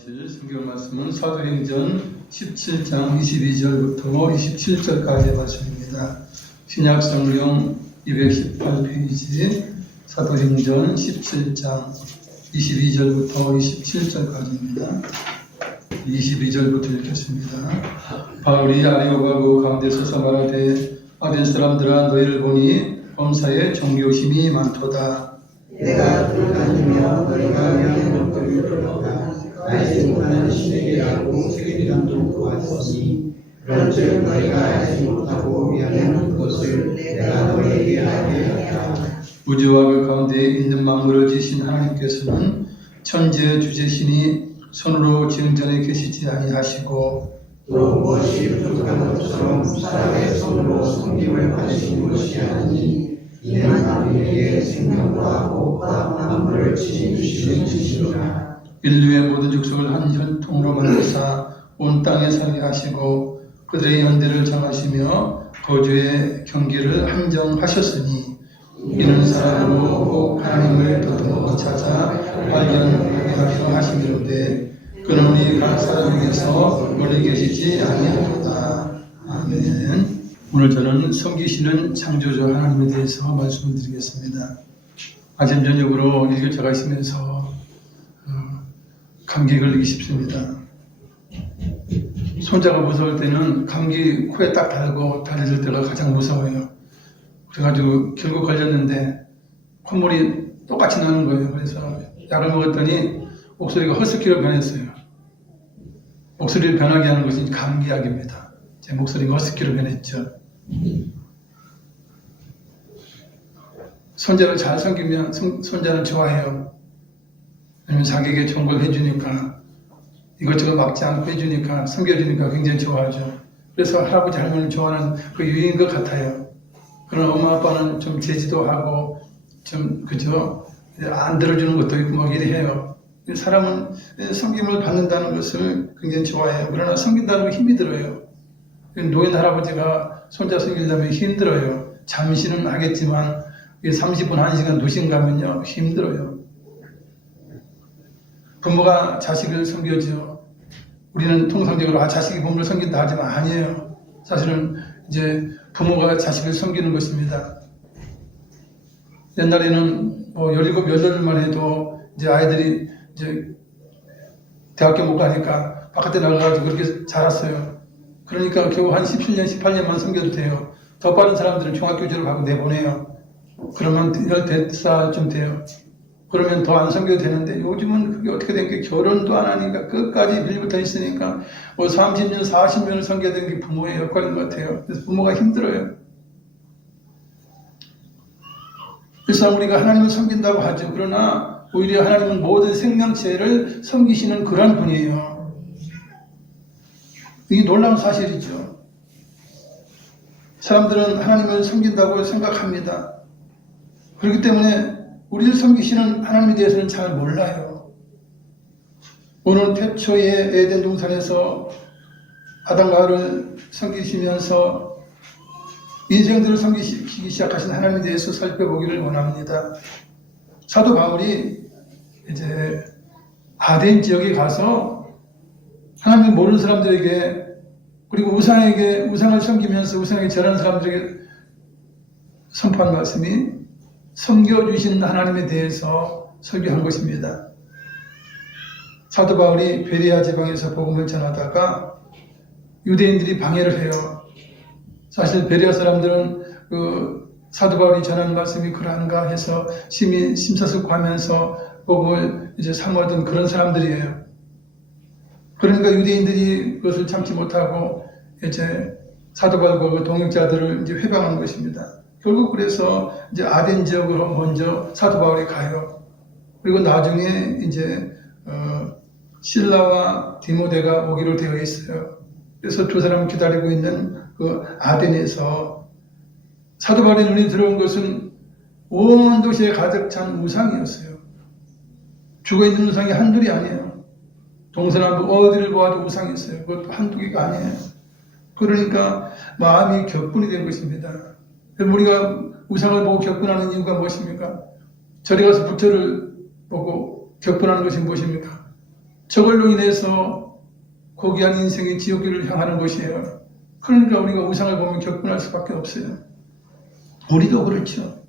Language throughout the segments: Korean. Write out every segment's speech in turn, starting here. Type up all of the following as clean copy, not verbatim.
하실 성경 말씀은 사도행전 17장 22절부터 27절까지의 말씀입니다. 신약 성경 218페이지 사도행전 17장 22절부터 27절까지입니다. 22절부터 읽겠습니다. 바울이 아레오가고 가운데 서서 말하되 아덴 사람들아 너희를 보니 범사에 종교심이 많도다. 내가 돌아다니며 너희가 명하는 것을 들어보다 알지 못하는 신에게 알고 책임감도 보았으니 그런즉 너희가 알지 못하고 미안해하는 것을 내가 너희에게 알게 하리라. 우주와 그 가운데 있는 만물을 지신 하나님께서는 천재 주제신이 손으로 지은 전에 계시지 아니하시고 또 무엇이 부족한 것처럼 사람의 손으로 섬김을 받으신 것이 아니니 이는 우리에게 생명과 호흡과 만물을 지시는 지시로라. 인류의 모든 족속을 한 혈통으로 만드사 온 땅에 살게 하시고 그들의 연대를 정하시며 거주의 경계를 한정하셨으니 이는 사람으로 꼭 하나님을 더더욱 찾아 발견하게 하려 하심이로되 그는 우리 각 사람에게서 멀리 계시지 아니하도다. 아멘. 오늘 저는 섬기시는 창조주 하나님에 대해서 말씀을 드리겠습니다. 아침 저녁으로 일교차가 있으면서 감기에 걸리기 쉽습니다. 손자가 무서울 때는 감기 코에 딱 달고 달릴 때가 가장 무서워요. 그래가지고 결국 걸렸는데 콧물이 똑같이 나는 거예요. 그래서 약을 먹었더니 목소리가 허스키로 변했어요. 목소리를 변하게 하는 것이 감기약입니다. 제 목소리가 허스키로 변했죠. 손자를 잘 섬기면 손자는 좋아해요. 왜냐면 자기에게 좋은 걸 해주니까 이것저것 막지 않고 해주니까 섬겨주니까 굉장히 좋아하죠. 그래서 할아버지 할머니를 좋아하는 그 유인 것 같아요. 그런 엄마 아빠는 좀 제지도 하고 좀 그저 안 들어주는 것도 있고 막 이래요. 사람은 섬김을 받는다는 것을 굉장히 좋아해요. 그러나 섬긴다는 건 힘이 들어요. 노인 할아버지가 손자 섬기려면 힘들어요. 잠시는 하겠지만 30분, 1시간, 2시간 가면요 힘들어요. 부모가 자식을 섬겨죠. 우리는 통상적으로 자식이 부모를 섬긴다 하지만 아니에요. 사실은 이제 부모가 자식을 섬기는 것입니다. 옛날에는 뭐 17, 18만 해도 이제 아이들이 이제 대학교 못 가니까 바깥에 나가가지고 그렇게 자랐어요. 그러니까 겨우 한 17년, 18년만 섬겨도 돼요. 더 빠른 사람들은 중학교 졸업하고 내보내요. 그러면 14쯤 돼요. 그러면 더 안 섬겨도 되는데 요즘은 그게 어떻게 된 게 결혼도 안 하니까 끝까지 밀붙어 있으니까 뭐 30년, 40년을 섬겨야 되는 게 부모의 역할인 것 같아요. 그래서 부모가 힘들어요. 그래서 우리가 하나님을 섬긴다고 하죠. 그러나 오히려 하나님은 모든 생명체를 섬기시는 그런 분이에요. 이게 놀라운 사실이죠. 사람들은 하나님을 섬긴다고 생각합니다. 그렇기 때문에 우리를 섬기시는 하나님에 대해서는 잘 몰라요. 오늘 태초에 에덴 동산에서 아담과 하와를 섬기시면서 인생들을 섬기시기 시작하신 하나님에 대해서 살펴보기를 원합니다. 사도 바울이 이제 아덴 지역에 가서 하나님을 모르는 사람들에게 그리고 우상을 섬기면서 우상에 절하는 사람들에게 선포한 말씀이 섬겨주신 하나님에 대해서 설교한 것입니다. 사도 바울이 베레아 지방에서 복음을 전하다가 유대인들이 방해를 해요. 사실 베레아 사람들은 사도 바울이 전하는 말씀이 그러한가 해서 심사숙고하면서 복음을 이제 삼아둔 그런 사람들이에요. 그러니까 유대인들이 그것을 참지 못하고 이제 사도 바울과 그 동역자들을 이제 회방한 것입니다. 결국 그래서 이제 아덴 지역으로 먼저 사도 바울이 가요. 그리고 나중에 이제 실라와 디모데가 오기로 되어 있어요. 그래서 두 사람 기다리고 있는 그 아덴에서 사도 바울의 눈이 들어온 것은 온 도시에 가득 찬 우상이었어요. 죽어있는 우상이 한둘이 아니에요. 동서남북 어디를 보아도 우상이 있어요. 그것도 한두 개가 아니에요. 그러니까 마음이 격분이 된 것입니다. 우리가 우상을 보고 격분하는 이유가 무엇입니까? 저리 가서 부처를 보고 격분하는 것이 무엇입니까? 저걸로 인해서 고귀한 인생의 지옥길을 향하는 것이에요. 그러니까 우리가 우상을 보면 격분할 수밖에 없어요. 우리도 그렇죠.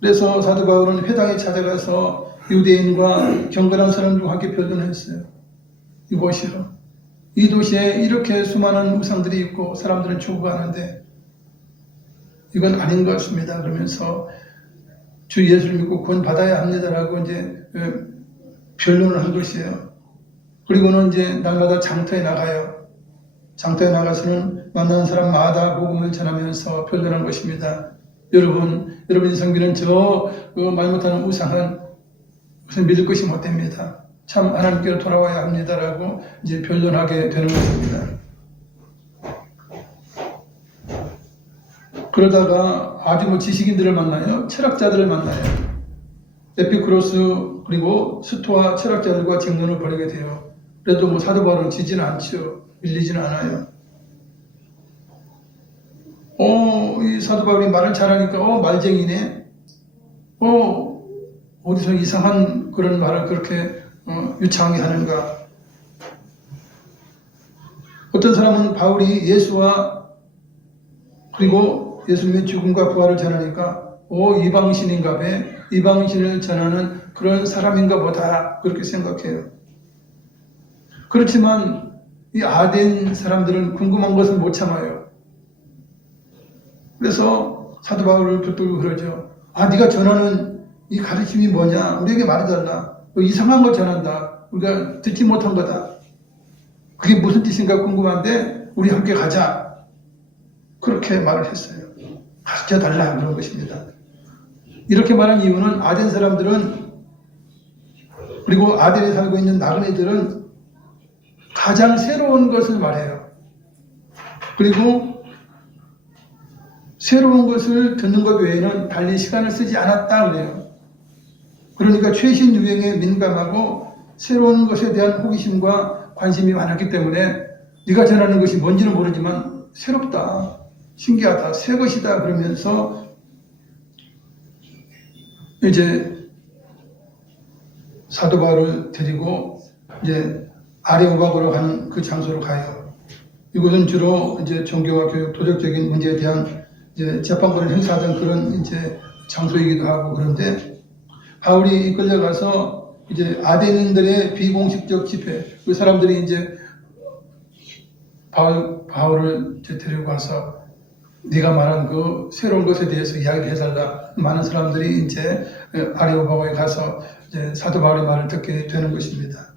그래서 사도 바울은 회당에 찾아가서 유대인과 경건한 사람들과 함께 변론했어요. 이곳이요. 이 도시에 이렇게 수많은 우상들이 있고 사람들은 추구하는데 이건 아닌 것 같습니다. 그러면서 주 예수를 믿고 구원 받아야 합니다라고 이제 변론을 한 것이에요. 그리고는 이제 날마다 장터에 나가요. 장터에 나가서는 만나는 사람마다 복음을 전하면서 변론한 것입니다. 여러분의 성기는 저 말 못하는 우상은 무슨 믿을 것이 못 됩니다. 참 하나님께로 돌아와야 합니다라고 이제 변론하게 되는 것입니다. 그러다가 아주 지식인들을 만나요. 철학자들을 만나요. 에피쿠로스 그리고 스토아 철학자들과 쟁론을 벌이게 돼요. 그래도 사도 바울은 지지는 않죠. 밀리지는 않아요. 이 사도 바울이 말을 잘하니까 말쟁이네. 어디서 이상한 그런 말을 그렇게 유창하게 하는가. 어떤 사람은 바울이 예수와 그리고 예수님의 죽음과 부활을 전하니까 이방신인가 봐. 이방신을 전하는 그런 사람인가 보다 그렇게 생각해요. 그렇지만 이 아덴 사람들은 궁금한 것을 못 참아요. 그래서 사도 바울을 붙들고 그러죠. 네가 전하는 이 가르침이 뭐냐? 우리에게 말해달라. 이상한 걸 전한다. 우리가 듣지 못한 거다. 그게 무슨 뜻인가 궁금한데 우리 함께 가자. 그렇게 말을 했어요. 가르쳐달라 그런 것입니다. 이렇게 말한 이유는 아덴 사람들은 그리고 아덴에 살고 있는 나그네들은 가장 새로운 것을 말해요. 그리고 새로운 것을 듣는 것 외에는 달리 시간을 쓰지 않았다 그래요. 그러니까 최신 유행에 민감하고 새로운 것에 대한 호기심과 관심이 많았기 때문에 네가 전하는 것이 뭔지는 모르지만 새롭다, 신기하다, 새 것이다 그러면서 이제 사도 바울을 데리고 이제 아레오바고로 가는 그 장소로 가요. 이곳은 주로 이제 종교와 교육, 도덕적인 문제에 대한 이제 재판권을 행사하던 그런 이제 장소이기도 하고 그런데 바울이 이끌려가서 이제 아덴인들의 비공식적 집회, 그 사람들이 이제 바울을 이제 데리고 가서 네가 말한 그 새로운 것에 대해서 이야기를 해달라. 많은 사람들이 이제 아레오바고에 가서 이제 사도 바울의 말을 듣게 되는 것입니다.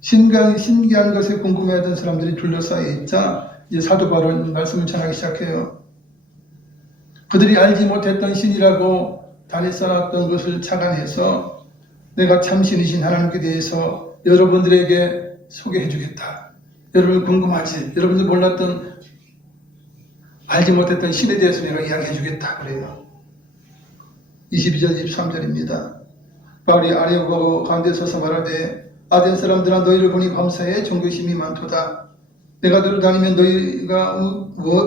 신기한 것에 궁금해하던 사람들이 둘러싸여 있자 이제 사도 바울은 말씀을 전하기 시작해요. 그들이 알지 못했던 신이라고 단에 써놨던 것을 착안해서 내가 참 신이신 하나님께 대해서 여러분들에게 소개해 주겠다. 여러분 궁금하지? 여러분들 몰랐던 알지 못했던 신에 대해서 내가 이야기해 주겠다 그래요. 22절 23절입니다. 바울이 아레오바고 가운데 서서 말하되 아덴 사람들아 너희를 보니 범사에 종교심이 많도다. 내가 너를 다니면 너희가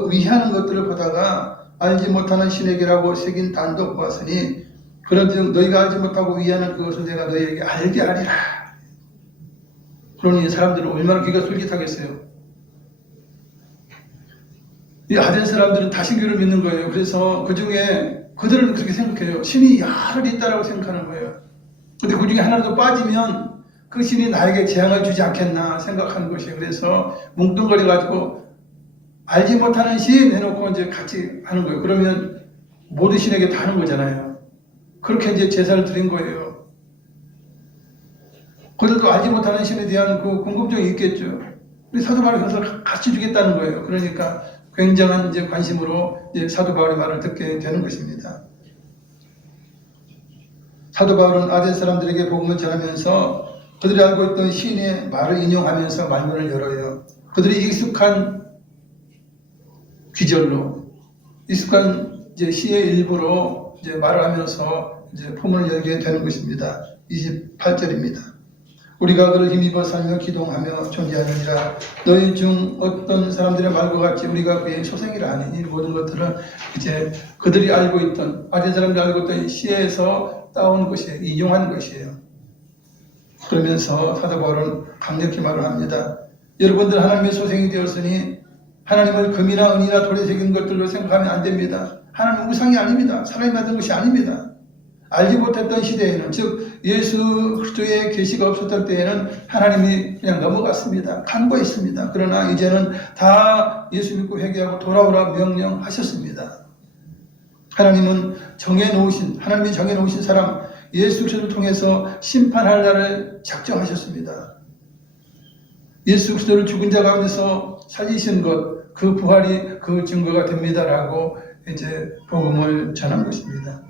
위하는 것들을 보다가 알지 못하는 신에게라고 새긴 단도 보았으니 그런즉 너희가 알지 못하고 위하는 그것을 내가 너희에게 알게 하리라. 그러니 사람들은 얼마나 귀가 솔깃하겠어요. 이 아덴 사람들은 다신교를 믿는 거예요. 그래서 그 중에 그들은 그렇게 생각해요. 신이 여러 있다라고 생각하는 거예요. 근데 그 중에 하나라도 빠지면 그 신이 나에게 재앙을 주지 않겠나 생각하는 것이에요. 그래서 뭉뚱거려가지고 알지 못하는 신 해놓고 이제 같이 하는 거예요. 그러면 모든 신에게 다 하는 거잖아요. 그렇게 이제 제사를 드린 거예요. 그들도 알지 못하는 신에 대한 그 궁금증이 있겠죠. 우리 사도 바울이 그래서 같이 주겠다는 거예요. 그러니까 굉장한 이제 관심으로 이제 사도 바울의 말을 듣게 되는 것입니다. 사도 바울은 아덴 사람들에게 복음을 전하면서 그들이 알고 있던 시인의 말을 인용하면서 말문을 열어요. 그들이 익숙한 귀절로, 익숙한 이제 시의 일부로 이제 말을 하면서 이제 포문을 열게 되는 것입니다. 28절입니다. 우리가 그를 힘입어 살며 기동하며 존재하느니라. 너희 중 어떤 사람들의 말과 같이 우리가 그의 소생이라 하니 이 모든 것들은 이제 그들이 알고 있던 아덴 사람들이 알고 있던 시에서 따온 것이에요. 인용한 것이에요. 그러면서 사도 바울은 강력히 말을 합니다. 여러분들 하나님의 소생이 되었으니 하나님을 금이나 은이나 돌에 새긴 것들로 생각하면 안 됩니다. 하나님은 우상이 아닙니다. 사람이 만든 것이 아닙니다. 알지 못했던 시대에는, 즉 예수 그리스도의 계시가 없었던 때에는 하나님이 그냥 넘어갔습니다. 간과했습니다. 그러나 이제는 다 예수 믿고 회개하고 돌아오라 명령하셨습니다. 하나님이 정해놓으신 사람 예수 그리스도를 통해서 심판할 날을 작정하셨습니다. 예수 그리스도를 죽은 자 가운데서 살리신 것, 그 부활이 그 증거가 됩니다라고 이제 복음을 전한 것입니다.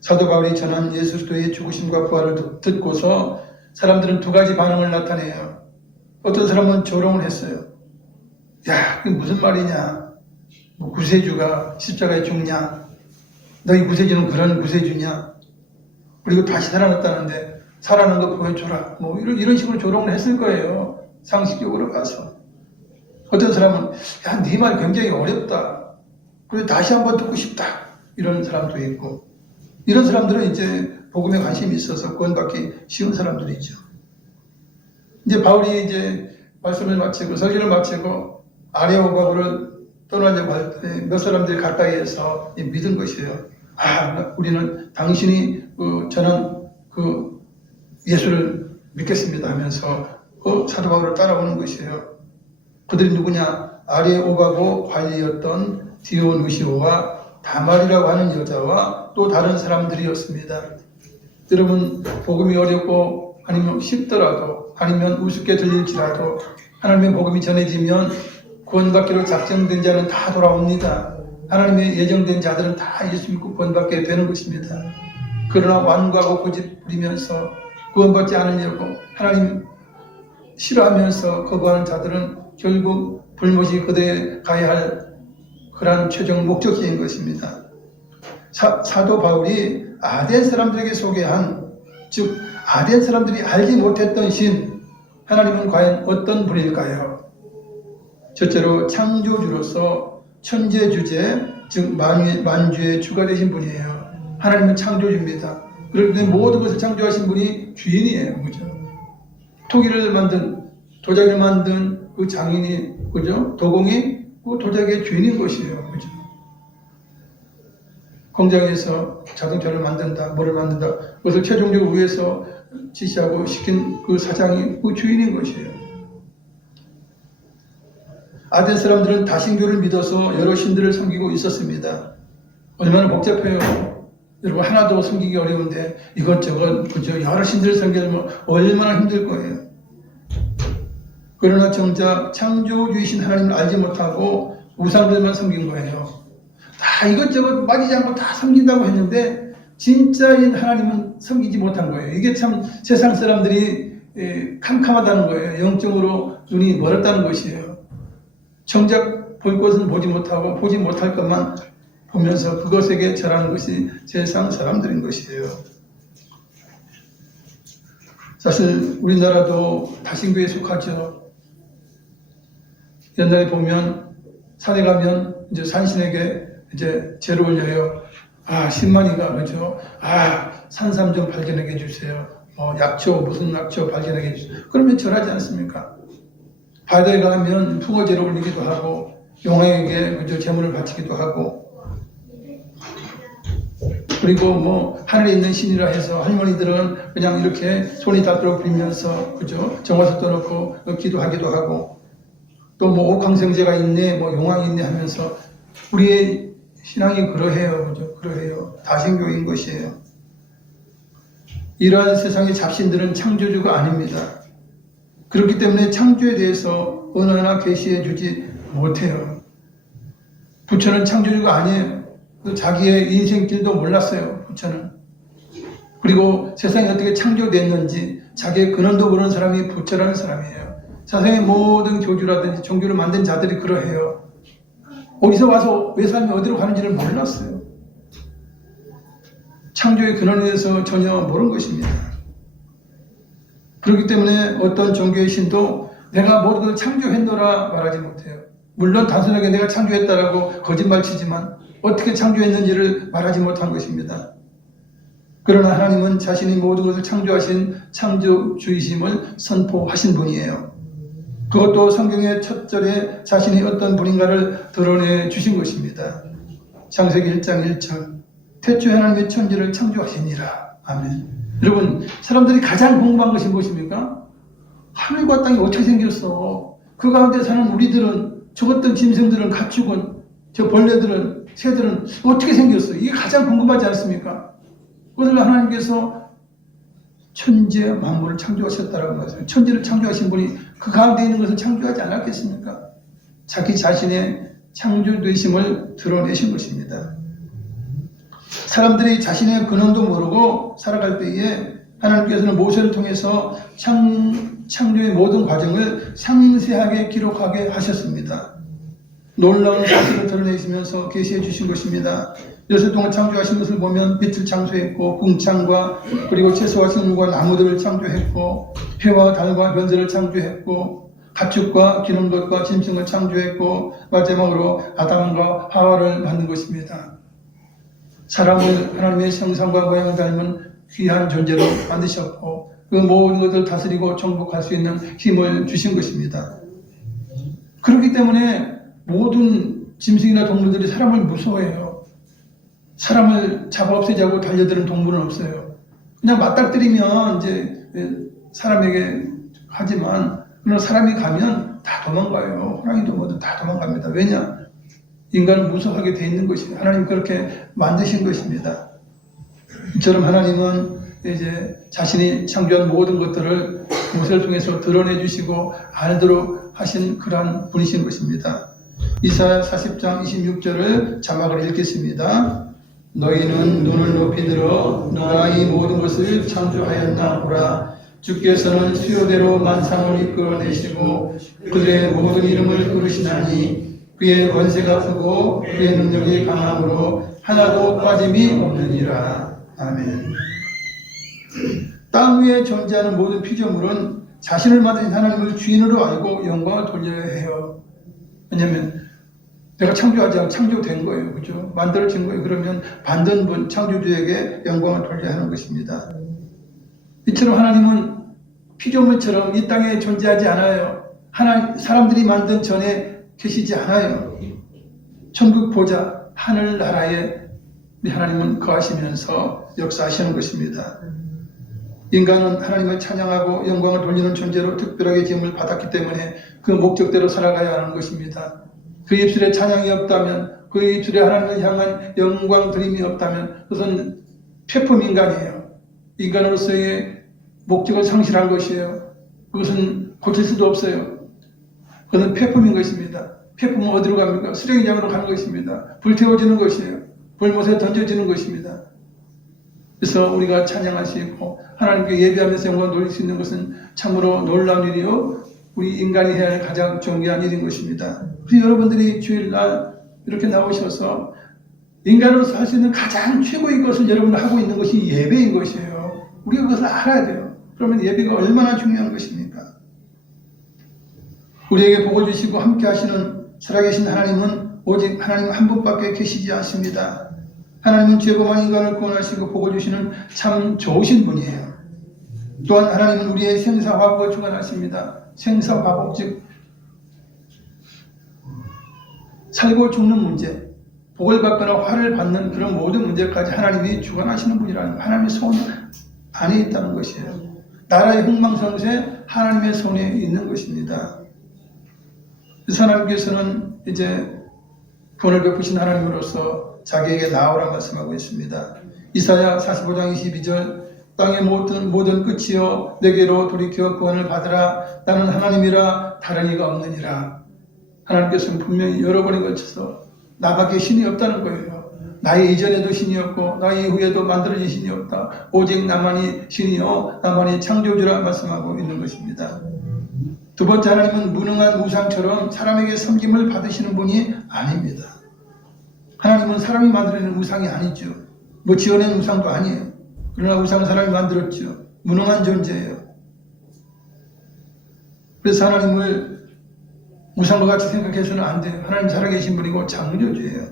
사도 바울이 전한 예수 그리스도의 죽으심과 부활을 듣고서 사람들은 두 가지 반응을 나타내요. 어떤 사람은 조롱을 했어요. 야, 그게 무슨 말이냐? 뭐 구세주가 십자가에 죽냐? 너희 구세주는 그런 구세주냐? 그리고 다시 살아났다는데 살아난 거 보여줘라. 뭐 이런 식으로 조롱을 했을 거예요. 상식적으로 봐서. 어떤 사람은 야, 네 말이 굉장히 어렵다. 그래 다시 한번 듣고 싶다. 이런 사람도 있고. 이런 사람들은 이제 복음에 관심이 있어서 구원받기 쉬운 사람들이죠. 이제 바울이 이제 말씀을 마치고 설교를 마치고 아레오바고를 떠나려고 할 때 몇 사람들이 가까이에서 믿은 것이에요. 아, 우리는 당신이 전한 그 예수를 믿겠습니다 하면서 사도 바울을 따라오는 것이에요. 그들이 누구냐? 아레오바고 관리였던 디오누시오와 다말이라고 하는 여자와 또 다른 사람들이었습니다. 여러분, 복음이 어렵고 아니면 쉽더라도 아니면 우습게 들릴지라도 하나님의 복음이 전해지면 구원받기로 작정된 자는 다 돌아옵니다. 하나님의 예정된 자들은 다 예수 믿고 구원받게 되는 것입니다. 그러나 완고하고 고집 부리면서 구원받지 않으려고 하나님 싫어하면서 거부하는 자들은 결국 불못이 그대에 가야 할 그러한 최종 목적지인 것입니다. 사도 바울이 아덴 사람들에게 소개한, 즉 아덴 사람들이 알지 못했던 신, 하나님은 과연 어떤 분일까요? 첫째로 창조주로서 천재주제, 즉 만주의 주가 되신 분이에요. 하나님은 창조주입니다. 그런데 모든 것을 창조하신 분이 주인이에요. 그죠? 토기를 만든, 도자기를 만든 그 장인이, 그죠? 도공이 그 도자기의 주인인 것이에요. 그죠? 공장에서 자동차를 만든다, 뭐를 만든다, 그것을 최종적으로 위에서 지시하고 시킨 그 사장이 그 주인인 것이에요. 아덴 사람들은 다신교를 믿어서 여러 신들을 섬기고 있었습니다. 얼마나 복잡해요. 여러분, 하나도 섬기기 어려운데 이것저것 그죠? 여러 신들을 섬기려면 얼마나 힘들 거예요. 그러나 정작 창조주이신 하나님을 알지 못하고 우상들만 섬긴 거예요. 다 이것저것 빠지지 않고 다 섬긴다고 했는데 진짜인 하나님은 섬기지 못한 거예요. 이게 참 세상 사람들이 캄캄하다는 거예요. 영적으로 눈이 멀었다는 것이에요. 정작 볼 것은 보지 못하고 보지 못할 것만 보면서 그것에게 절하는 것이 세상 사람들인 것이에요. 사실 우리나라도 다신교에 속하죠. 옛날에 보면 산에 가면 이제 산신에게 이제 제를 올려요. 아, 10만이가 그죠? 아, 산삼 좀 발견하게 해주세요. 뭐 약초 무슨 약초 발견하게 해주세요. 그러면 절하지 않습니까? 바다에 가면 붕어제를 올리기도 하고 용왕에게 그저 제물을 바치기도 하고, 그리고 뭐 하늘에 있는 신이라 해서 할머니들은 그냥 이렇게 손이 닿도록 빌면서 그죠? 정화석 떠놓고 기도하기도 하고, 또 뭐 옥황생제가 있네, 뭐 용왕이 있네 하면서 우리의 신앙이 그러해요, 그죠? 그러해요. 다신교인 것이에요. 이러한 세상의 잡신들은 창조주가 아닙니다. 그렇기 때문에 창조에 대해서 어느 하나 계시해 주지 못해요. 부처는 창조주가 아니에요. 자기의 인생길도 몰랐어요, 부처는. 그리고 세상이 어떻게 창조됐는지 자기의 근원도 모르는 사람이 부처라는 사람이에요. 세상의 모든 교주라든지 종교를 만든 자들이 그러해요. 어디서 와서 왜 사람이 어디로 가는지를 몰랐어요. 창조의 근원에 대해서 전혀 모르는 것입니다. 그렇기 때문에 어떤 종교의 신도 내가 모든 것을 창조했노라 말하지 못해요. 물론 단순하게 내가 창조했다라고 거짓말 치지만 어떻게 창조했는지를 말하지 못한 것입니다. 그러나 하나님은 자신이 모든 것을 창조하신 창조주이심을 선포하신 분이에요. 그것도 성경의 첫 절에 자신이 어떤 분인가를 드러내 주신 것입니다. 창세기 1장 1절 태초에 하나님의 천지를 창조하시니라. 아멘. 여러분, 사람들이 가장 궁금한 것이 무엇입니까? 하늘과 땅이 어떻게 생겼어? 그 가운데 사는 우리들은, 적었던 짐승들은, 가축은, 저 벌레들은, 새들은 어떻게 생겼어? 이게 가장 궁금하지 않습니까? 그것을 하나님께서 천지의 만물을 창조하셨다라고 말씀해요. 천지를 창조하신 분이 그 가운데 있는 것을 창조하지 않았겠습니까? 자기 자신의 창조되심을 드러내신 것입니다. 사람들이 자신의 근원도 모르고 살아갈 때에 하나님께서는 모세를 통해서 창조의 모든 과정을 상세하게 기록하게 하셨습니다. 놀라운 사실을 드러내시면서 계시해 주신 것입니다. 여섯 동을 창조하신 것을 보면 빛을 창조했고 궁창과 그리고 채소와 식물과 나무들을 창조했고 해와 달과 변세를 창조했고 가축과 기는 것과 짐승을 창조했고 마지막으로 아담과 하와를 만든 것입니다. 사람을 하나님의 형상과 모양을 닮은 귀한 존재로 만드셨고 그 모든 것을 다스리고 정복할 수 있는 힘을 주신 것입니다. 그렇기 때문에 모든 짐승이나 동물들이 사람을 무서워해요. 사람을 잡아 없애자고 달려드는 동물은 없어요. 그냥 맞닥뜨리면 이제 사람에게 하지만 그러나 사람이 가면 다 도망가요. 호랑이도 뭐든 다 도망갑니다. 왜냐? 인간을 무서워하게 돼 있는 것이에요. 하나님 그렇게 만드신 것입니다. 이처럼 하나님은 이제 자신이 창조한 모든 것들을 모세를 통해서 드러내 주시고 알도록 하신 그러한 분이신 것입니다. 이사야 40장 26절을 자막을 읽겠습니다. 너희는 눈을 높이 들어 너가 이 모든 것을 창조하였나 보라. 주께서는 수요대로 만상을 이끌어내시고 그들의 모든 이름을 부르시나니 그의 권세가 크고 그의 능력이 강함으로 하나도 빠짐이 없느니라. 아멘. 땅 위에 존재하는 모든 피조물은 자신을 만드신 하나님을 주인으로 알고 영광을 돌려야 해요. 왜냐하면 내가 창조하지 않고 창조된 거예요. 그죠? 만들어진 거예요. 그러면 만든 분, 창조주에게 영광을 돌려야 하는 것입니다. 이처럼 하나님은 피조물처럼 이 땅에 존재하지 않아요. 사람들이 만든 전에 계시지 않아요. 천국 보좌, 하늘나라에 우리 하나님은 거하시면서 역사하시는 것입니다. 인간은 하나님을 찬양하고 영광을 돌리는 존재로 특별하게 지음을 받았기 때문에 그 목적대로 살아가야 하는 것입니다. 그 입술에 찬양이 없다면, 그 입술에 하나님을 향한 영광 드림이 없다면 그것은 폐품 인간이에요. 인간으로서의 목적을 상실한 것이에요. 그것은 고칠 수도 없어요. 그것은 폐품인 것입니다. 폐품은 어디로 갑니까? 쓰레기장으로 가는 것입니다. 불태워지는 것이에요. 불못에 던져지는 것입니다. 그래서 우리가 찬양할 수 있고 하나님께 예배하면서 영광을 돌릴 수 있는 것은 참으로 놀라운 일이요 우리 인간이 해야 할 가장 존귀한 일인 것입니다. 그래서 여러분들이 주일날 이렇게 나오셔서 인간으로서 할 수 있는 가장 최고의 것을 여러분들 하고 있는 것이 예배인 것이에요. 우리가 그것을 알아야 돼요. 그러면 예배가 얼마나 중요한 것입니까? 우리에게 복을 주시고 함께 하시는 살아계신 하나님은 오직 하나님 한 분밖에 계시지 않습니다. 하나님은 죄범한 인간을 구원하시고 복을 주시는 참 좋으신 분이에요. 또한 하나님은 우리의 생사화복을 주관하십니다. 생사화복, 즉 살고 죽는 문제, 복을 받거나 화를 받는 그런 모든 문제까지 하나님이 주관하시는 분이라는 하나님의 손 안에 있다는 것이에요. 나라의 흥망성쇠 하나님의 손에 있는 것입니다. 그래서 하나님께서는 이제 구원을 베푸신 하나님으로서 자기에게 나오라 말씀하고 있습니다. 이사야 45장 22절 땅의 모든 끝이여 내게로 돌이켜 구원을 받으라. 나는 하나님이라 다른 이가 없느니라. 하나님께서는 분명히 여러 번에 걸쳐서 나밖에 신이 없다는 거예요. 나의 이전에도 신이 없고 나의 이후에도 만들어진 신이 없다. 오직 나만이 신이요 나만이 창조주라 말씀하고 있는 것입니다. 두 번째, 하나님은 무능한 우상처럼 사람에게 섬김을 받으시는 분이 아닙니다. 하나님은 사람이 만들어낸 우상이 아니죠. 뭐 지어낸 우상도 아니에요. 그러나 우상은 사람이 만들었죠. 무능한 존재예요. 그래서 하나님을 우상과 같이 생각해서는 안 돼요. 하나님 살아계신 분이고 창조주예요.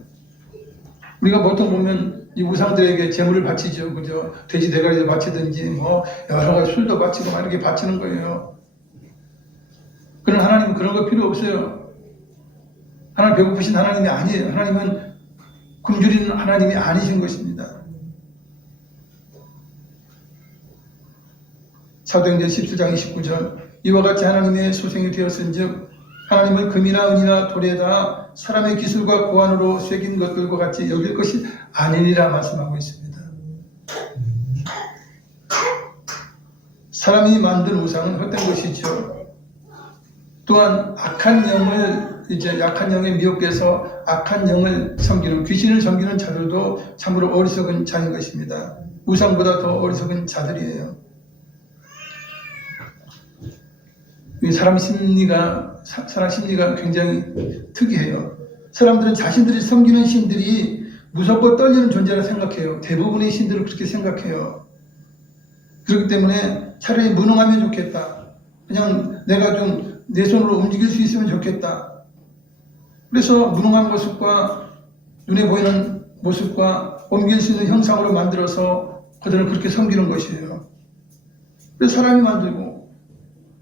우리가 보통 보면 이 우상들에게 제물을 바치죠. 그죠? 돼지 대가리도 바치든지 뭐 여러 가지 술도 바치고 막 이렇게 바치는 거예요. 그런 하나님은 그런 거 필요 없어요. 하나님 배고프신 하나님이 아니에요. 하나님은 굶주리는 하나님이 아니신 것입니다. 사도행전 17장 29절 이와 같이 하나님의 소생이 되었은즉 하나님을 금이나 은이나 돌에다 사람의 기술과 고안으로 새긴 것들과 같이 여길 것이 아니니라 말씀하고 있습니다. 사람이 만든 우상은 헛된 것이죠. 또한 악한 영을 이제 약한 영에 미혹돼서 악한 영을 섬기는 귀신을 섬기는 자들도 참으로 어리석은 자인 것입니다. 우상보다 더 어리석은 자들이에요. 사람 심리가 굉장히 특이해요. 사람들은 자신들이 섬기는 신들이 무섭고 떨리는 존재라 생각해요. 대부분의 신들을 그렇게 생각해요. 그렇기 때문에 차라리 무능하면 좋겠다. 그냥 내가 좀 내 손으로 움직일 수 있으면 좋겠다. 그래서 무능한 모습과 눈에 보이는 모습과 옮길 수 있는 형상으로 만들어서 그들은 그렇게 섬기는 것이에요. 그래서 사람이 만들고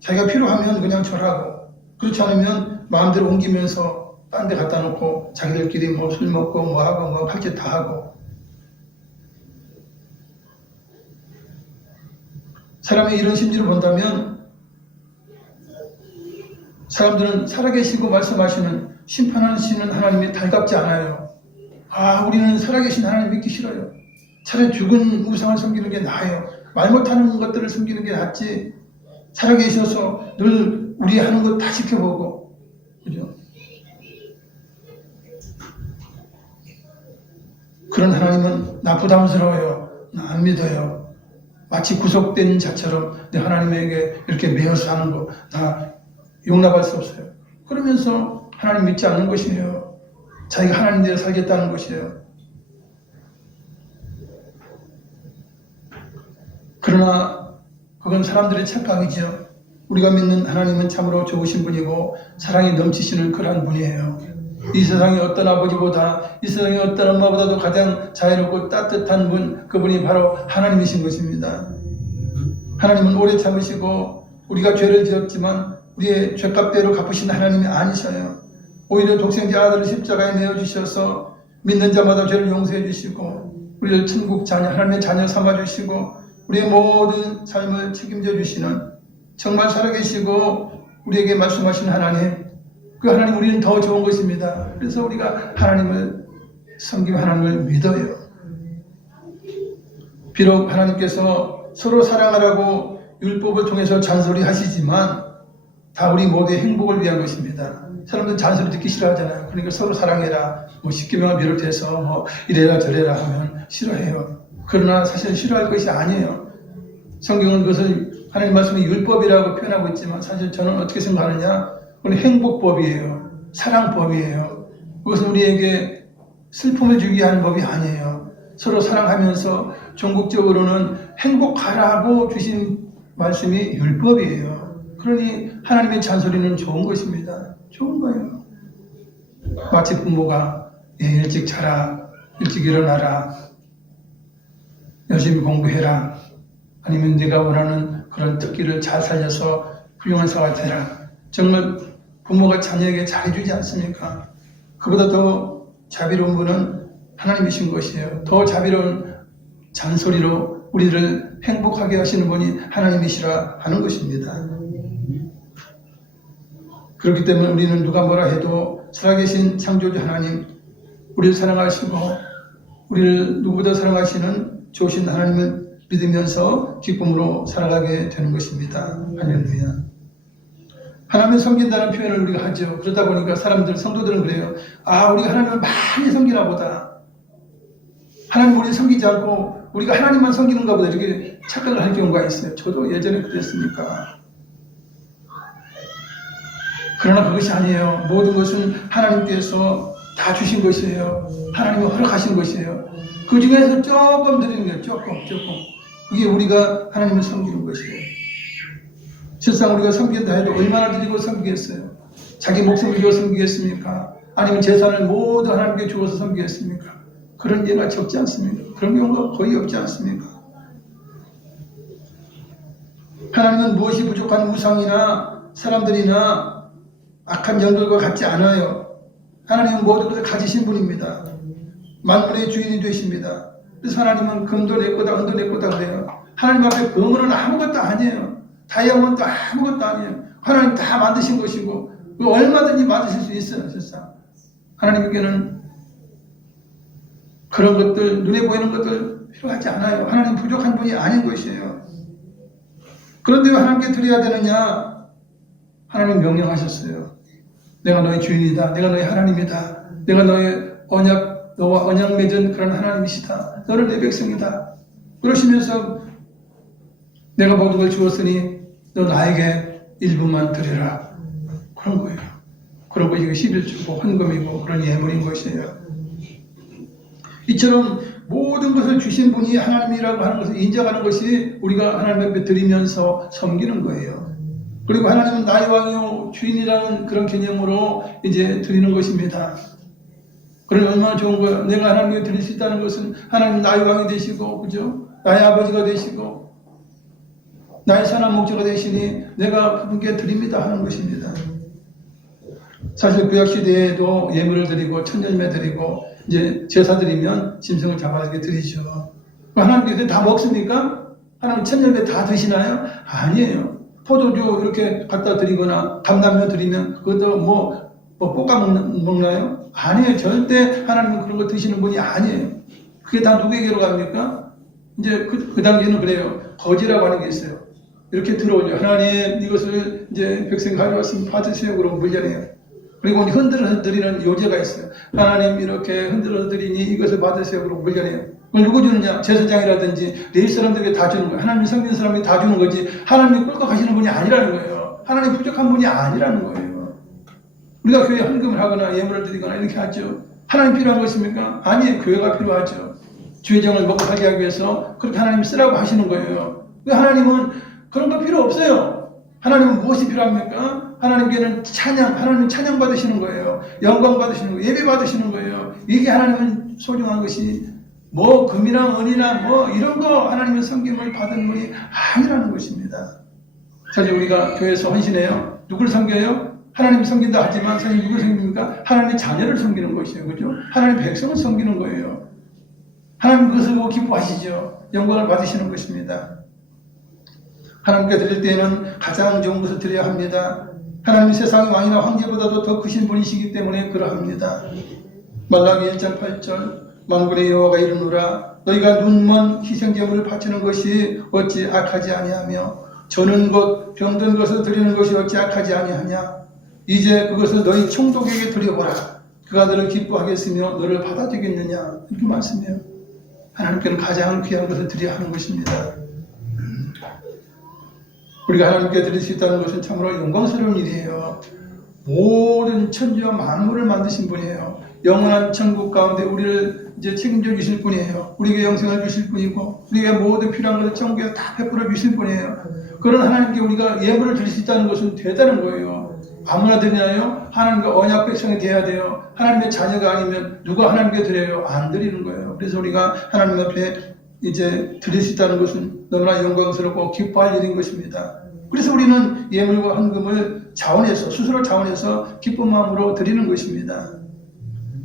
자기가 필요하면 그냥 절하고 그렇지 않으면 마음대로 옮기면서 딴 데 갖다 놓고 자기들끼리 뭐 술 먹고 뭐 하고 뭐 할 짓 다 하고. 사람의 이런 심리를 본다면 사람들은 살아계시고 말씀하시는 심판하시는 하나님이 달갑지 않아요. 우리는 살아계신 하나님 믿기 싫어요. 차라리 죽은 우상을 섬기는 게 나아요. 말 못하는 것들을 섬기는 게 낫지. 살아계셔서 늘 우리 하는 것 다 지켜보고, 그죠? 그런 하나님은 나 부담스러워요. 나 안 믿어요. 마치 구속된 자처럼 내 하나님에게 이렇게 매여서 사는 거 나 용납할 수 없어요. 그러면서 하나님 믿지 않는 것이에요. 자기가 하나님대로 살겠다는 것이에요. 그러나 그건 사람들의 착각이죠. 우리가 믿는 하나님은 참으로 좋으신 분이고 사랑이 넘치시는 그러한 분이에요. 이 세상의 어떤 아버지보다 이 세상의 어떤 엄마보다도 가장 자애롭고 따뜻한 분, 그분이 바로 하나님이신 것입니다. 하나님은 오래 참으시고 우리가 죄를 지었지만 우리의 죄값대로 갚으신 하나님이 아니셔요. 오히려 독생자 아들을 십자가에 내어주셔서 믿는 자마다 죄를 용서해 주시고 우리를 천국 자녀, 하나님의 자녀 삼아주시고 우리의 모든 삶을 책임져 주시는 정말 살아계시고 우리에게 말씀하신 하나님, 그 하나님 우리는 더 좋은 것입니다. 그래서 우리가 하나님을 섬기고 하나님을 믿어요. 비록 하나님께서 서로 사랑하라고 율법을 통해서 잔소리하시지만 다 우리 모두의 행복을 위한 것입니다. 사람들은 잔소리 듣기 싫어하잖아요. 그러니까 서로 사랑해라, 뭐 십계명을 비롯해서 뭐 이래라 저래라 하면 싫어해요. 그러나 사실 싫어할 것이 아니에요. 성경은 그것을 하나님 말씀이 율법이라고 표현하고 있지만 사실 저는 어떻게 생각하느냐, 그건 행복법이에요. 사랑법이에요. 그것은 우리에게 슬픔을 주기 위한 법이 아니에요. 서로 사랑하면서 종국적으로는 행복하라고 주신 말씀이 율법이에요. 그러니 하나님의 잔소리는 좋은 것입니다. 좋은 거예요. 마치 부모가 일찍 자라, 일찍 일어나라, 열심히 공부해라, 아니면 네가 원하는 그런 특기를 잘 살려서 훌륭한 사람이 되라. 정말 부모가 자녀에게 잘해주지 않습니까? 그보다 더 자비로운 분은 하나님이신 것이에요. 더 자비로운 잔소리로 우리를 행복하게 하시는 분이 하나님이시라 하는 것입니다. 그렇기 때문에 우리는 누가 뭐라 해도 살아계신 창조주 하나님, 우리를 사랑하시고 우리를 누구보다 사랑하시는 좋으신 하나님을 믿으면서 기쁨으로 살아가게 되는 것입니다. 할렐루야. 하나님을 섬긴다는 표현을 우리가 하죠. 그러다 보니까 사람들, 성도들은 그래요. 우리가 하나님을 많이 섬기나 보다. 하나님 우리를 섬기지 않고 우리가 하나님만 섬기는가 보다 이렇게 착각을 할 경우가 있어요. 저도 예전에 그랬으니까. 그러나 그것이 아니에요. 모든 것은 하나님께서 다 주신 것이에요. 하나님이 허락하신 것이에요. 그 중에서 조금 드리는 거예요. 조금. 그게 우리가 하나님을 섬기는 것이에요. 실상 우리가 섬긴다 해도 얼마나 드리고 섬기겠어요? 자기 목숨을 주어 섬기겠습니까? 아니면 재산을 모두 하나님께 주어서 섬기겠습니까? 그런 예가 적지 않습니까? 그런 경우가 거의 없지 않습니까? 하나님은 무엇이 부족한 우상이나 사람들이나 악한 영들과 같지 않아요. 하나님은 모든 것을 가지신 분입니다. 만물의 주인이 되십니다. 그래서 하나님은 금도 내 거다, 은도 내 거다 그래요. 하나님 앞에 금은 아무것도 아니에요. 다이아몬드 아무것도 아니에요. 하나님 다 만드신 것이고 얼마든지 만드실 수 있어요. 세상 하나님에게는 그런 것들, 눈에 보이는 것들 필요하지 않아요. 하나님 부족한 분이 아닌 것이에요. 그런데 왜 하나님께 드려야 되느냐? 하나님 명령하셨어요. 내가 너의 주인이다. 내가 너의 하나님이다. 내가 너의 너와 언약 맺은 그런 하나님이시다. 너는 내 백성이다. 그러시면서 내가 모든 걸 주었으니 너 나에게 일부만 드려라. 그런 거예요. 그런 것이 11조고 헌금이고 그런 예물인 것이에요. 이처럼 모든 것을 주신 분이 하나님이라고 하는 것을 인정하는 것이 우리가 하나님 앞에 드리면서 섬기는 거예요. 그리고 하나님은 나의 왕이요 주인이라는 그런 개념으로 이제 드리는 것입니다. 그럼 얼마나 좋은 거예요. 내가 하나님께 드릴 수 있다는 것은 하나님 나의 왕이 되시고, 그죠? 나의 아버지가 되시고, 나의 선한 목자가 되시니 내가 그분께 드립니다 하는 것입니다. 사실 구약시대에도 예물을 드리고 천년매 드리고 이제 제사 드리면 짐승을 잡아서 드리죠. 하나님께서 다 먹습니까? 하나님 천년매 다 드시나요? 아니에요. 포도주 이렇게 갖다 드리거나 담담면 드리면 그것도 뭐 볶아 먹나요? 아니에요. 절대 하나님은 그런 거 드시는 분이 아니에요. 그게 다 누구에게로 갑니까? 이제 그 당시에는 그래요. 거지라고 하는 게 있어요. 이렇게 들어오죠. 하나님 이것을 이제 백성 가져왔으면 받으세요. 그러고 물려내요. 그리고 흔들어서 드리는 요제가 있어요. 하나님 이렇게 흔들어서 드리니 이것을 받으세요. 그러고 물려내요. 그걸 누구 주느냐? 제사장이라든지 레위 사람들에게 다 주는 거예요. 하나님 섬기는 사람이 다 주는 거지 하나님이 꿀꺽 하시는 분이 아니라는 거예요. 하나님 부족한 분이 아니라는 거예요. 우리가 교회에 헌금을 하거나 예물을 드리거나 이렇게 하죠. 하나님 필요한 것입니까? 아니에요. 교회가 필요하죠. 주의정을 먹고 살게 하기 위해서 그렇게 하나님이 쓰라고 하시는 거예요. 하나님은 그런 거 필요 없어요. 하나님은 무엇이 필요합니까? 하나님께는 하나님 찬양 받으시는 거예요. 영광 받으시는 거예요. 예배 받으시는 거예요. 이게 하나님은 소중한 것이 뭐 금이나 은이나 뭐 이런 거 하나님의 섬김을 받은 분이 아니라는 것입니다. 사실 우리가 교회에서 헌신해요. 누굴 섬겨요? 하나님 섬긴다 하지만 사실 누굴 섬깁니까? 하나님의 자녀를 섬기는 것이에요. 그죠? 하나님 백성을 섬기는 거예요. 하나님 그것을 보고 기뻐하시죠. 영광을 받으시는 것입니다. 하나님께 드릴 때에는 가장 좋은 것을 드려야 합니다. 하나님은 세상의 왕이나 황제보다도 더 크신 분이시기 때문에 그러합니다. 말라기 1장 8절 만군의 여호와가 이르노라 너희가 눈먼 희생제물을 바치는 것이 어찌 악하지 아니하며 저는 곧 병든 것을 드리는 것이 어찌 악하지 아니하냐 이제 그것을 너희 총독에게 드려보라 그가 너를 기뻐하겠으며 너를 받아주겠느냐 이렇게 말씀해요. 하나님께는 가장 귀한 것을 드려야 하는 것입니다. 우리가 하나님께 드릴 수 있다는 것은 참으로 영광스러운 일이에요. 모든 천지와 만물을 만드신 분이에요. 영원한 천국 가운데 우리를 이제 책임져 주실 분이에요. 우리에게 영생을 주실 분이고 우리에게 모든 필요한 것을 천국에서 다 베풀어 주실 분이에요. 그런 하나님께 우리가 예물을 드릴 수 있다는 것은 대단한 거예요. 아무나 드리나요? 하나님과 언약 백성이 돼야 돼요. 하나님의 자녀가 아니면 누가 하나님께 드려요? 안 드리는 거예요. 그래서 우리가 하나님 앞에 이제 드릴 수 있다는 것은 너무나 영광스럽고 기뻐할 일인 것입니다. 그래서 우리는 예물과 헌금을 스스로 자원해서 기쁜 마음으로 드리는 것입니다.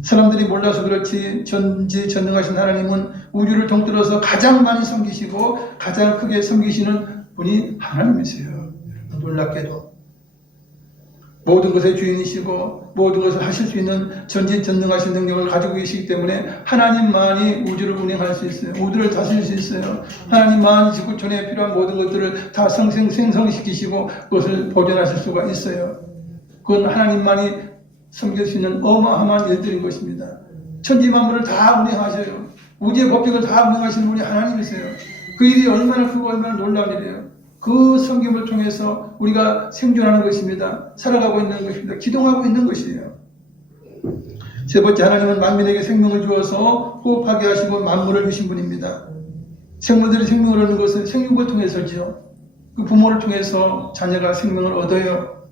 사람들이 몰라서 그렇지 전지전능하신 하나님은 우주를 통틀어서 가장 많이 섬기시고 가장 크게 섬기시는 분이 하나님이세요. 놀랍게도 모든 것의 주인이시고 모든 것을 하실 수 있는 전지전능하신 능력을 가지고 계시기 때문에 하나님만이 우주를 운행할 수 있어요. 우주를 다스릴 수 있어요. 하나님만이 지구촌에 필요한 모든 것들을 다 생성시키시고 그것을 보존하실 수가 있어요. 그건 하나님만이 섬길 수 있는 어마어마한 일들인 것입니다. 천지만물을 다 운행하셔요. 우주의 법칙을 다 운행하시는 분이 하나님이세요. 그 일이 얼마나 크고 얼마나 놀라운 일이에요. 그 섬김을 통해서 우리가 생존하는 것입니다. 살아가고 있는 것입니다. 기동하고 있는 것이에요. 세 번째, 하나님은 만민에게 생명을 주어서 호흡하게 하시고 만물을 주신 분입니다. 생물들이 생명을 얻는 것은 생육을 통해서죠. 그 부모를 통해서 자녀가 생명을 얻어요.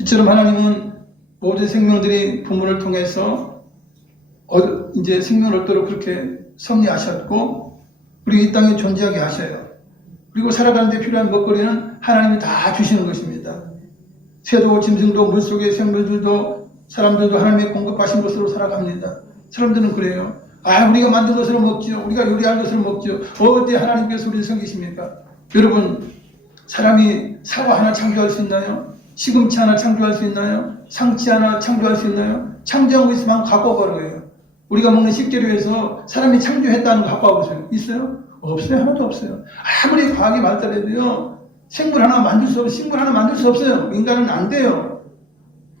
이처럼 하나님은 모든 생명들이 부모를 통해서 이제 생명을 얻도록 그렇게 섭리하셨고, 그리고 이 땅에 존재하게 하셔요. 그리고 살아가는 데 필요한 먹거리는 하나님이 다 주시는 것입니다. 새도 짐승도 물속의 생물들도 사람들도 하나님의 공급하신 것으로 살아갑니다. 사람들은 그래요. 우리가 만든 것으로 먹죠. 우리가 요리한 것으로 먹죠. 어때 하나님께서 우리를 섬기십니까? 여러분, 사람이 사과 하나 창조할 수 있나요? 시금치 하나 창조할 수 있나요? 상치 하나 창조할 수 있나요? 창조한 거 있으면 갖고 와버려요. 우리가 먹는 식재료에서 사람이 창조했다는 거 갖고 와보세요. 있어요? 없어요. 하나도 없어요. 아무리 과학이 발달해도요, 식물 하나 만들 수 없어요. 인간은 안 돼요.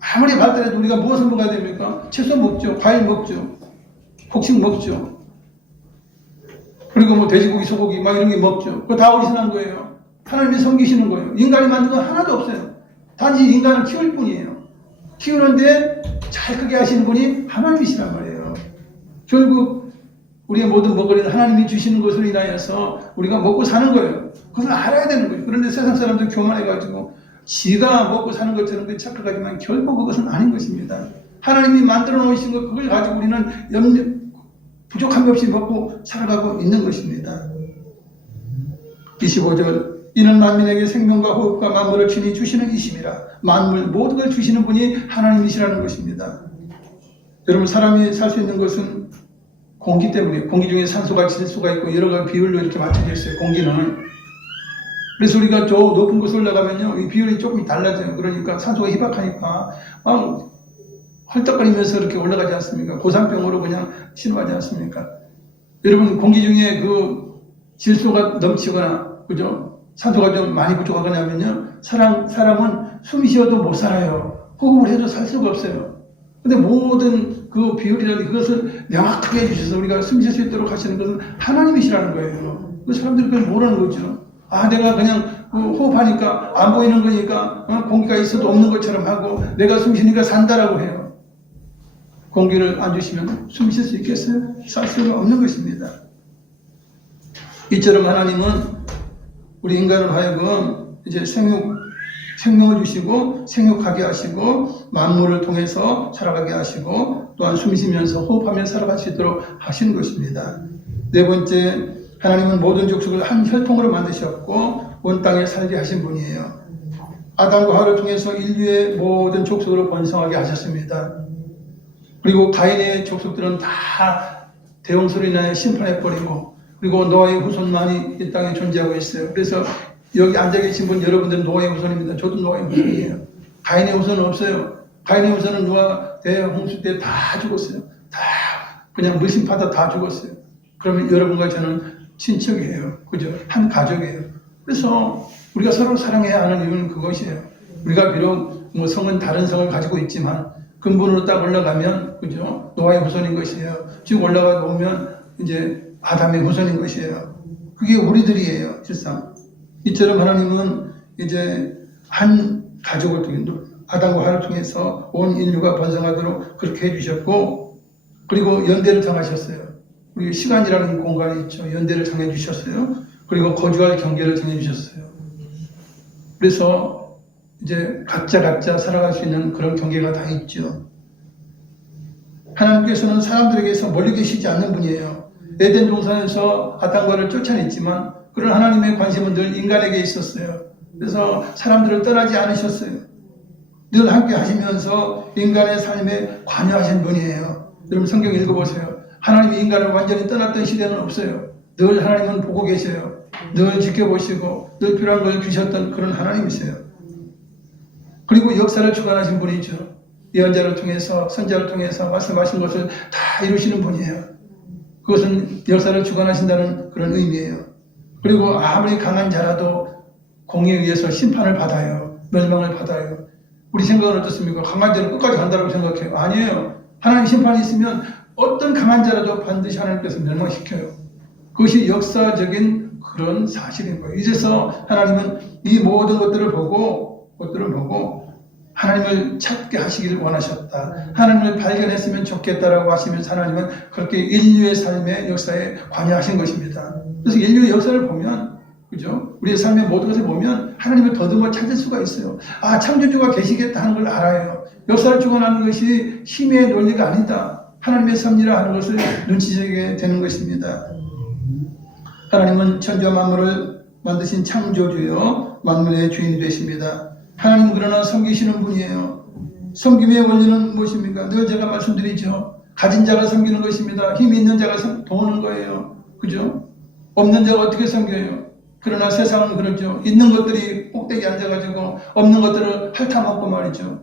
아무리 발달해도 우리가 무엇을 먹어야 됩니까? 채소 먹죠. 과일 먹죠. 곡식 먹죠. 그리고 뭐 돼지고기, 소고기 막 이런 게 먹죠. 그거 다 어디서 난 거예요? 하나님이 섬기시는 거예요. 인간이 만든 건 하나도 없어요. 단지 인간을 키울 뿐이에요. 키우는데 잘 크게 하시는 분이 하나님이시란 말이에요. 결국 우리의 모든 먹거리는 하나님이 주시는 것으로 인하여서 우리가 먹고 사는 거예요. 그것을 알아야 되는 거예요. 그런데 세상 사람들 교만해가지고 지가 먹고 사는 것처럼 착각하지만 결국 그것은 아닌 것입니다. 하나님이 만들어 놓으신 것, 그걸 가지고 우리는 부족함이 없이 먹고 살아가고 있는 것입니다. 25절, 이는 만민에게 생명과 호흡과 만물을 친히 주시는 이심이라. 만물 모든 걸 주시는 분이 하나님이시라는 것입니다. 여러분, 사람이 살 수 있는 것은 공기 때문에, 공기 중에 산소가 질소가 있고 여러 가지 비율로 이렇게 맞춰져 있어요. 공기는. 그래서 우리가 저 높은 곳에 올라가면요, 이 비율이 조금 달라져요. 그러니까 산소가 희박하니까 막 헐떡거리면서 이렇게 올라가지 않습니까? 고산병으로 그냥 신호하지 않습니까? 여러분, 공기 중에 그 질소가 넘치거나, 그죠? 산소가 좀 많이 부족하거나 하면요, 사람은 숨 쉬어도 못 살아요. 호흡을 해도 살 수가 없어요. 근데 모든 그 비율이라든지 그것을 명확하게 해주셔서 우리가 숨 쉴 수 있도록 하시는 것은 하나님이시라는 거예요. 그 사람들이 그걸 모르는 거죠. 내가 그냥 호흡하니까 안 보이는 거니까 공기가 있어도 없는 것처럼 하고 내가 숨 쉬니까 산다라고 해요. 공기를 안 주시면 숨 쉴 수 있겠어요? 살 수가 없는 것입니다. 이처럼 하나님은 우리 인간을 하여금 이제 생명을 주시고 생육하게 하시고 만물을 통해서 살아가게 하시고 또한 숨 쉬면서 호흡하며 살아갈 수 있도록 하시는 것입니다. 네 번째, 하나님은 모든 족속을 한 혈통으로 만드셨고 온 땅에 살게 하신 분이에요. 아담과 하와를 통해서 인류의 모든 족속으로 번성하게 하셨습니다. 그리고 가인의 족속들은 다 대홍수로 인하여 심판해버리고, 그리고 노아의 후손만이 이 땅에 존재하고 있어요. 그래서 여기 앉아 계신 분 여러분들은 노아의 후손입니다. 저도 노아의 후손이에요. 가인의 후손은 없어요. 가인의 후손은 노아 대홍수 때 다 죽었어요. 다 그냥 무심파다 다 죽었어요. 그러면 여러분과 저는 친척이에요. 그죠? 한 가족이에요. 그래서 우리가 서로 사랑해야 하는 이유는 그것이에요. 우리가 비록 뭐 성은 다른 성을 가지고 있지만 근본으로 딱 올라가면, 그죠? 노아의 후손인 것이에요. 쭉 올라가 보면 이제 아담의 후손인 것이에요. 그게 우리들이에요, 실상. 이처럼 하나님은 이제 한 가족을 통해, 아담과 하와를 통해서 온 인류가 번성하도록 그렇게 해주셨고, 그리고 연대를 정하셨어요. 우리 시간이라는 공간이 있죠. 연대를 정해주셨어요. 그리고 거주할 경계를 정해주셨어요. 그래서 이제 각자 살아갈 수 있는 그런 경계가 다 있죠. 하나님께서는 사람들에게서 멀리 계시지 않는 분이에요. 에덴 동산에서 아담과를 쫓아냈지만 그런 하나님의 관심은 늘 인간에게 있었어요. 그래서 사람들을 떠나지 않으셨어요. 늘 함께 하시면서 인간의 삶에 관여하신 분이에요. 여러분 성경 읽어보세요. 하나님이 인간을 완전히 떠났던 시대는 없어요. 늘 하나님은 보고 계셔요. 늘 지켜보시고 늘 필요한 걸 주셨던 그런 하나님이세요. 그리고 역사를 주관하신 분이죠. 예언자를 통해서 선자를 통해서 말씀하신 것을 다 이루시는 분이에요. 그것은 역사를 주관하신다는 그런 의미예요. 그리고 아무리 강한 자라도 공의에 의해서 심판을 받아요. 멸망을 받아요. 우리 생각은 어떻습니까? 강한 자는 끝까지 간다고 생각해요. 아니에요. 하나님 심판이 있으면 어떤 강한 자라도 반드시 하나님께서 멸망시켜요. 그것이 역사적인 그런 사실인 거예요. 이제서 하나님은 이 모든 것들을 보고 하나님을 찾게 하시기를 원하셨다. 하나님을 발견했으면 좋겠다라고 하시면서 하나님은 그렇게 인류의 삶의 역사에 관여하신 것입니다. 그래서 인류의 역사를 보면, 그죠? 우리의 삶의 모든 것을 보면 하나님을 더듬어 찾을 수가 있어요. 창조주가 계시겠다 하는 걸 알아요. 역사를 주관하는 것이 힘의 논리가 아니다. 하나님의 섭리라 하는 것을 눈치채게 되는 것입니다. 하나님은 천지와 만물을 만드신 창조주요 만물의 주인 되십니다. 하나님은 그러나 섬기시는 분이에요. 섬김의 원리는 무엇입니까? 늘 제가 말씀드리죠. 가진 자가 섬기는 것입니다. 힘이 있는 자가 도우는 거예요. 그죠? 없는 자가 어떻게 섬겨요? 그러나 세상은 그렇죠. 있는 것들이 꼭대기에 앉아가지고 없는 것들을 핥아먹고 말이죠.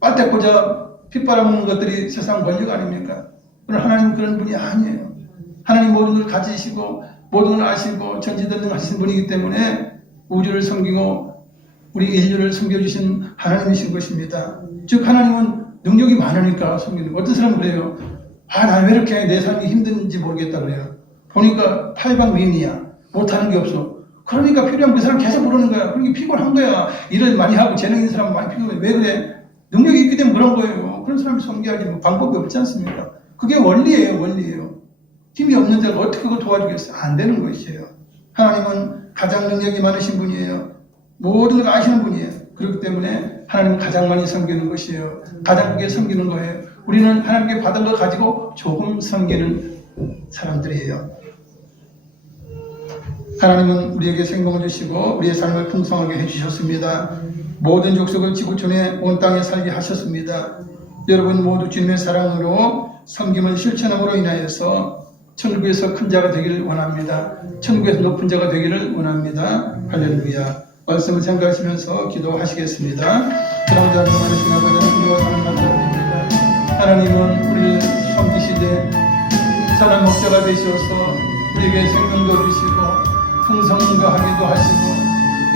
빨대 꽂아 피 빨아먹는 것들이 세상 권력 아닙니까? 그러나 하나님은 그런 분이 아니에요. 하나님 모든 걸 가지시고 모든 걸 아시고 전지전능하신 분이기 때문에 우주를 섬기고 우리 인류를 섬겨주신 하나님이신 것입니다. 즉 하나님은 능력이 많으니까 섬기는 거예요. 어떤 사람은 그래요. 난 왜 이렇게 내 삶이 힘든지 모르겠다 그래요. 보니까 팔방미인이야. 못하는 게 없어. 그러니까 필요한 그 사람 계속 그러는 거야. 그러니까 피곤한 거야. 일을 많이 하고 재능 있는 사람은 많이 피곤해. 왜 그래? 능력이 있기 때문에 그런 거예요. 그런 사람이 섬겨야지 뭐 방법이 없지 않습니까? 그게 원리예요. 원리예요. 힘이 없는 자가 어떻게 그거 도와주겠어요? 안 되는 것이에요. 하나님은 가장 능력이 많으신 분이에요. 모든 걸 아시는 분이에요. 그렇기 때문에 하나님은 가장 많이 섬기는 것이에요. 가장 크게 섬기는 거예요. 우리는 하나님께 받은 걸 가지고 조금 섬기는 사람들이에요. 하나님은 우리에게 생명을 주시고 우리의 삶을 풍성하게 해주셨습니다. 모든 족속을 지구촌에 온 땅에 살게 하셨습니다. 여러분 모두 주님의 사랑으로 섬김을 실천함으로 인하여서 천국에서 큰 자가 되기를 원합니다. 천국에서 높은 자가 되기를 원합니다. 할렐루야. 말씀을 생각하시면서 기도하시겠습니다. 사랑자 많으신 아버지 하나님과 사랑 감사드립니다. 하나님은 우리를 섬기시되 선한 목자가 되셔서 우리에게 생명도 주시고 풍성도 하기도 하시고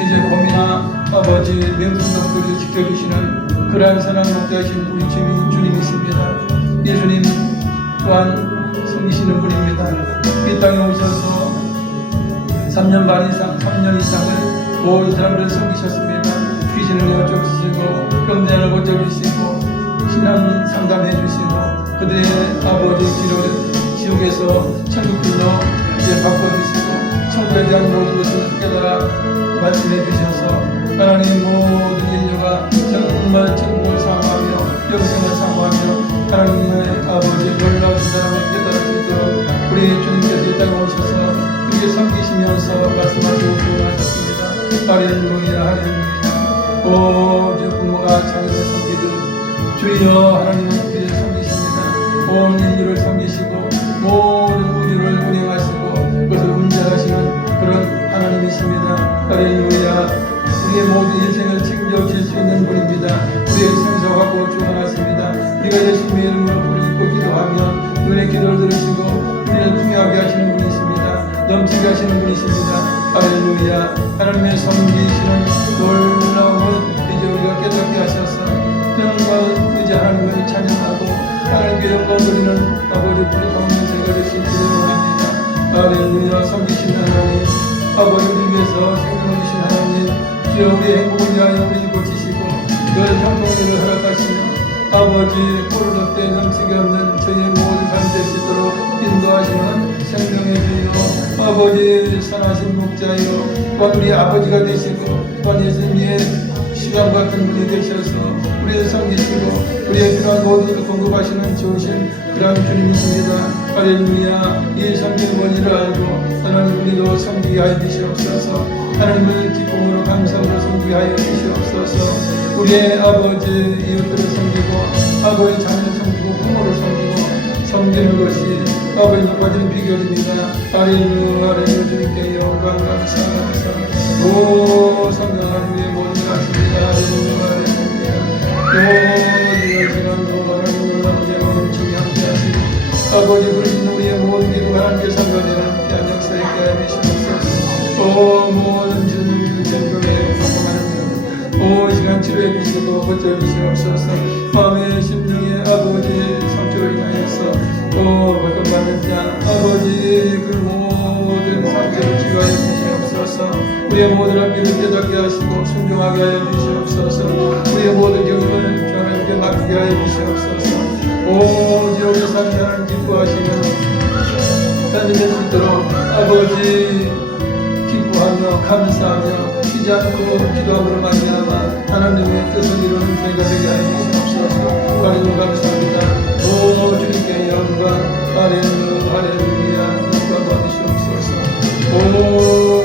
이제 봄이나 아버지 맹수덕들을 지켜주시는 그러한 선한 목자이신 우리 주님이십니다. 예수님 또한 섬기시는 분입니다. 이 땅에 오셔서 3년 반 이상, 3년 이상을 모든 사람들을 섬기셨습니다. 귀신을 내어 쫓으시고 병자를 고쳐주시고 신앙 상담해 주시고 그들의 아버지 기도를 지옥에서 천국길로 이제 바꿔주시고 천국에 대한 모든 것을 깨달아 말씀해 주셔서 하나님 모든 인류가 정말 천국을 사모하며 영생을 사모하며 하나님의 아버지의 놀라운 사랑을 깨달을 수 있도록 우리 주님께서 이 땅에 오셔서 그렇게 섬기시면서 말씀하시고 구원하셨습니다. 할렐루야 할렐루야. 오주 부모가 자녀를 섬기듯 주여 하나님은 우리를 섬기십니다. 온 인류를 섬기시고 모든 우주를 운행하시고 그것을 운전하시는 그런 하나님이십니다. 할렐루야. 우리의 모든 인생을 책임져 수 있는 분입니다. 우리의 생사하고 주관하십니다. 우리가 예수님의 이름으로 부르짖고 기도하면 눈의 기도를 들으시고 우리를 풍요하게 하시는 분이십니다. 넘치게 하시는 분이십니다. 할렐루야. 하나님의 섬기시는 놀라움을 이제 우리가 깨닫게 하셔서 정말 이제 하나님을 찬양하고 하나님께 영광 드리는 아버지 불평생가 되신 주를 원합니다. 할렐루야. 섬기시는 하나님 아버지를 위해서 생명을 주신 하나님 주여 우리의 행복을 위하여 우리를 고치시고 늘 형통일을 허락하시며 아버지 포로로 때 넘치게 없는 저희의 모든 삶이 될 수 있도록 인도하시는 생명의 주여 아버지 선하신 목자여 또한 우리 아버지가 되시고 또한 예수님의 시간 같은 분이 되셔서 우리를 섬기시고 우리의 필요한 모든 것을 공급하시는 좋으신 그러한 주님이십니다. 할렐루야. 이 섬기는 원리를 알고 하나님 우리도 섬기게 하여 주시옵소서. 하나님을 기쁨으로 감사함으로 섬기게 하여 주시옵소서. 우리의 아버지 이웃들을 섬기고 아버지 자녀를 섬기고 부모를 섬기고 섬기는 것이 아버지 높아지는 비결입니다. 할렐루야. 할렐루야. 주님께 영광 감사합니다. 오 성령한 위에 모든 것 같습니다. 할렐루야. 오 시간도 하나님을 함께 멈추게 함께 하시고 아버지 부르신 우리의 모든 기도가 함께 상관되는 함께한 역사에 깨어 계시옵소서. 오 모든 주님 전경에 감사합니다. 오 시간 치료해 주시고 고쳐주시옵소서. 마음의 심령의 아버지 상처를 인하여서 고통받는 자 아버지 그 모든 상처를 치유하여 주시옵소서. 우리의 모든 앞길을 깨닫게 하시고 순종하게 하여 주시옵소서. 우리의 모든 경험을 하나님께 맡기게 하여 주시옵소서. 오직 우리 삶이 하나님 기뻐하시는 삶이 될 수 있도록 아버지 기뻐하며 감사하며 지치지 않고 기도함으로 말미암아 하나님의 뜻을 이루는 저희가 되게 하여 주시옵소서. 하나님 감사합니다. 오 주님께 영광. 할렐루야. 할렐루야. 영광 받으시옵소서. 오